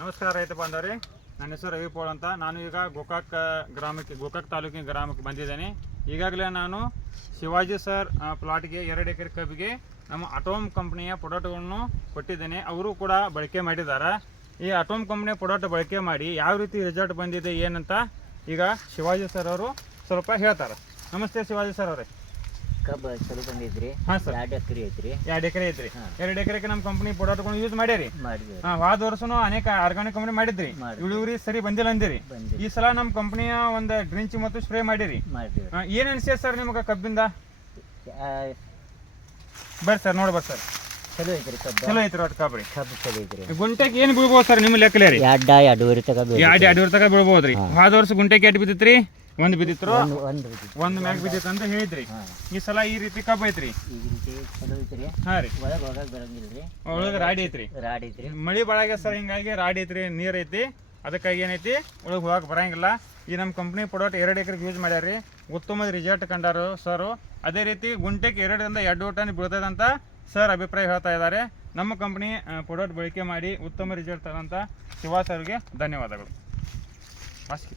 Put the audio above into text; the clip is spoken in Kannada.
ನಮಸ್ಕಾರ ರೈತ ಬಾಂಧವರೇ, ನನ್ನ ಹೆಸರು ರವಿಪೋಳ್ ಅಂತ. ನಾನು ಈಗ ಗೋಕಾಕ್ ತಾಲೂಕಿನ ಗ್ರಾಮಕ್ಕೆ ಬಂದಿದ್ದೇನೆ. ಈಗಾಗಲೇ ನಾನು ಶಿವಾಜಿ ಸರ್ ಪ್ಲಾಟ್ಗೆ 2 ಎಕರೆ ಕಬ್ಬಿಗೆ ನಮ್ಮ ಅಟೋಮ್ ಕಂಪ್ನಿಯ ಪ್ರಾಡಕ್ಟ್ಗಳನ್ನು ಕೊಟ್ಟಿದ್ದೇನೆ. ಅವರು ಕೂಡ ಬಳಕೆ ಮಾಡಿದ್ದಾರೆ. ಈ ಅಟೋಮ್ ಕಂಪ್ನಿಯ ಪ್ರಾಡಕ್ಟ್ ಬಳಕೆ ಮಾಡಿ ಯಾವ ರೀತಿ ರಿಸಲ್ಟ್ ಬಂದಿದೆ ಏನಂತ ಈಗ ಶಿವಾಜಿ ಸರ್ ಅವರು ಸ್ವಲ್ಪ ಹೇಳ್ತಾರೆ. ನಮಸ್ತೆ ಶಿವಾಜಿ ಸರ್ ಅವರೇ. ಕಬ್ಬು ಚಲೋ ಬಂದಿದ್ರಿ. ಹಾಂ ಸರ್, 2 ಎಕರೆ ಐತ್ರಿ. 2 ಎಕರೆ ಐತ್ರಿ. 2 ಎಕರೆಗೆ ನಮ್ಮ ಕಂಪ್ನಿ ಪ್ರಾಡಕ್ಟ್ಗಳನ್ನು ಯೂಸ್ ಮಾಡ್ಯಾರಿ. ಹೋದ ವರ್ಷನೂ ಅನೇಕ ಆರ್ಗಾನಿಕ್ ಕಂಪ್ನಿ ಮಾಡಿದ್ರಿ. ಇಳುವರಿ ಸರಿ ಬಂದಿಲ್ಲ ಅಂದಿರಿ. ಈ ಸಲ ನಮ್ಮ ಕಂಪ್ನಿಯ ಒಂದು ಡ್ರಿಂಚ್ ಮತ್ತು ಸ್ಪ್ರೇ ಮಾಡಿರಿ. ಏನ್ ಅನ್ಸಿದೆ ಸರ್ ನಿಮ್ಗೆ ಕಬ್ಬಿಂದ? ಬರ್ರಿ ಸರ್, ನೋಡಿ ಬರ್ರಿ ಸರ್. ಚಲೋ ಐತ್ರಿ ಕಬ್ಬು. ಚಲೋ ಐತ್ರಿ ಒಟ್ಟು ಕಬ್ರಿ. ಕಬ್ಬು ಚಲೋ ಐತ್ರಿ. ಗುಂಟೆಗೆ ಏನು ಬೀಳ್ಬೋದು ಸರ್ ನಿಮ್ಮ ಲೆಕ್ಕಲೇ ರೀ? 2.5 ತಗ 2 ತಗ ಬೀಳ್ಬೋದ್ರಿ. ಹೋದ ವರ್ಷ ಗುಂಟೆಗೆ ಎಷ್ಟು ಬಿದ್ದಿತ್ರಿ? 1 ಬಿದ್ದಿತ್ತು. ಒಂದು ಮ್ಯಾಗ ಬಿದ್ದಿತ್ತು ಅಂತ ಹೇಳಿದ್ರಿ. ಈ ಸಲ ಈ ರೀತಿ ಕಬ್ಬು ಐತ್ರಿ. ಈ ರೀತಿ ಚಲೋ ಐತ್ರಿ. ಹಾ ರೀ, ಒಳಗೆ ಹೋಗಕ್ಕೆ ಬರಂಗಿಲ್ರಿ. ಒಳಗೆ ರಾಡಿ ಐತ್ರಿ. ರಾಡಿ ಐತ್ರಿ. ಮಳಿ ಬಾಳಾಗ ಸರ್, ಹಿಂಗಾಗಿ ರಾಡಿ ಐತ್ರಿ, ನೀರ್ ಐತಿ. ಅದಕ್ಕಾಗಿ ಏನೈತಿ ಒಳಗೆ ಹೋಗಕ್ಕೆ ಬರಂಗಿಲ್ಲ. ಈ ನಮ್ಮ ಕಂಪ್ನಿ ಪ್ರಾಡಕ್ಟ್ 2 ಎಕರೆಗೆ ಯೂಸ್ ಮಾಡ್ಯಾರಿ. ಉತ್ತಮ ರಿಸಲ್ಟ್ ಕಂಡಾರು ಸರ್. ಅದೇ ರೀತಿ ಗುಂಟೆಗೆ 2 ಟನ್ ಬೀಳ್ತದೆ ಅಂತ ಸರ್ ಅಭಿಪ್ರಾಯ ಹೇಳ್ತಾ ಇದ್ದಾರೆ. ನಮ್ಮ ಕಂಪ್ನಿ ಪ್ರಾಡಕ್ಟ್ ಬಳಕೆ ಮಾಡಿ ಉತ್ತಮ ರಿಸಲ್ಟ್ ತಗೊಂತ ಶಿವಾ ಸರ್ಗೆ ಧನ್ಯವಾದಗಳು.